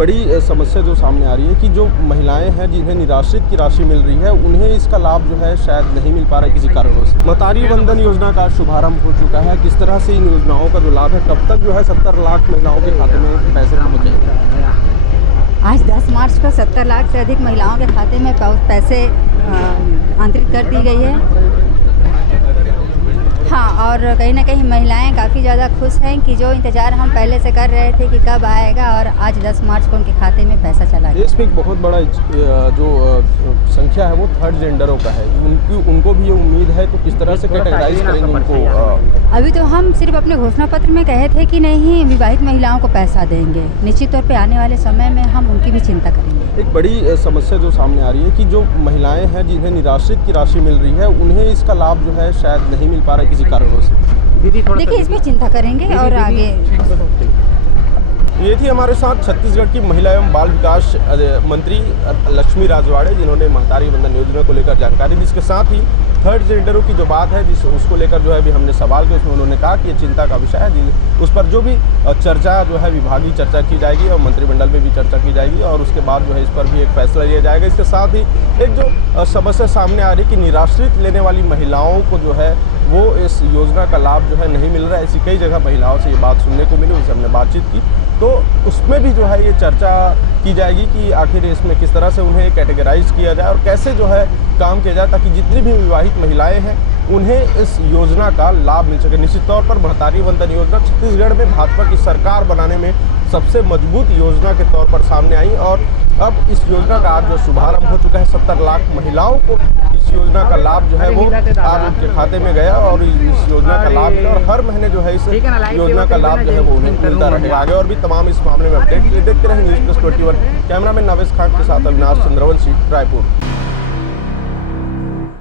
बड़ी समस्या जो सामने आ रही है कि जो महिलाएं हैं जिन्हें निराश्रित की राशि मिल रही है, उन्हें इसका लाभ जो है शायद नहीं मिल पा रहा है किसी कारणों से। महतारी वंदन योजना का शुभारंभ हो चुका है। किस तरह से इन योजनाओं का जो लाभ है, कब तक जो है 70 लाख महिलाओं के खाते में पैसे पहुँच जाएंगे? आज 10 मार्च को 70 लाख से अधिक महिलाओं के खाते में पैसे आंतरित कर दी गई है। हाँ, और कहीं ना कहीं महिलाएं काफ़ी ज़्यादा खुश हैं कि जो इंतज़ार हम पहले से कर रहे थे कि कब आएगा, और आज 10 मार्च को उनके खाते में पैसा चला गया। देश में एक बहुत बड़ा जो संख्या है वो थर्ड जेंडरों का है। उनको भी ये उम्मीद है, तो किस तरह से कैटेगराइज करेंगे उनको? अभी तो हम सिर्फ अपने घोषणा पत्र में कहे थे कि नहीं, विवाहित महिलाओं को पैसा देंगे। निश्चित तौर पे आने वाले समय में हम उनकी भी चिंता करेंगे। एक बड़ी समस्या जो सामने आ रही है कि जो महिलाएं हैं जिन्हें निराश्रित की राशि मिल रही है, उन्हें इसका लाभ जो है शायद नहीं मिल पा रहा है किसी कारणों से। देखिए, इस पर चिंता करेंगे और आगे। ये थी हमारे साथ छत्तीसगढ़ की महिला एवं बाल विकास मंत्री लक्ष्मी राजवाड़े, जिन्होंने महतारी वंदन योजना को लेकर जानकारी दी। इसके साथ ही थर्ड जेंडरों की जो बात है उसको लेकर जो है अभी हमने सवाल किया, उसमें उन्होंने कहा कि ये चिंता का विषय है, उस पर जो भी चर्चा जो है विभागीय चर्चा की जाएगी और मंत्रिमंडल में भी चर्चा की जाएगी, और उसके बाद जो है इस पर भी एक फैसला लिया जाएगा। इसके साथ ही एक जो समस्या सामने आ रही है कि निराश्रित लेने वाली महिलाओं को जो है वो इस योजना का लाभ जो है नहीं मिल रहा है। ऐसी कई जगह महिलाओं से ये बात सुनने को मिली, उनसे हमने बातचीत की, तो उसमें भी जो है ये चर्चा की जाएगी कि आखिर इसमें किस तरह से उन्हें कैटेगराइज किया जाए और कैसे जो है काम किया जाए, ताकि जितनी भी विवाहित महिलाएं हैं उन्हें इस योजना का लाभ मिल सके। निश्चित तौर पर महतारी वंदन योजना छत्तीसगढ़ में भाजपा की सरकार बनाने में सबसे मजबूत योजना के तौर पर सामने आई, और अब इस योजना का आज जो शुभारंभ हो चुका है, 70 लाख महिलाओं को इस योजना का लाभ जो है वो आज उनके खाते में गया, और इस योजना का लाभ मिला, और हर महीने जो है इस योजना का लाभ जो है वो उन्हें मिलता रहेगा। आगे और भी तमाम इस मामले में अपडेट के लिए देखते रहेंगे news plus 21। Cameraman Navesh Khan के साथ अविनाश चंद्रवंशी, रायपुर।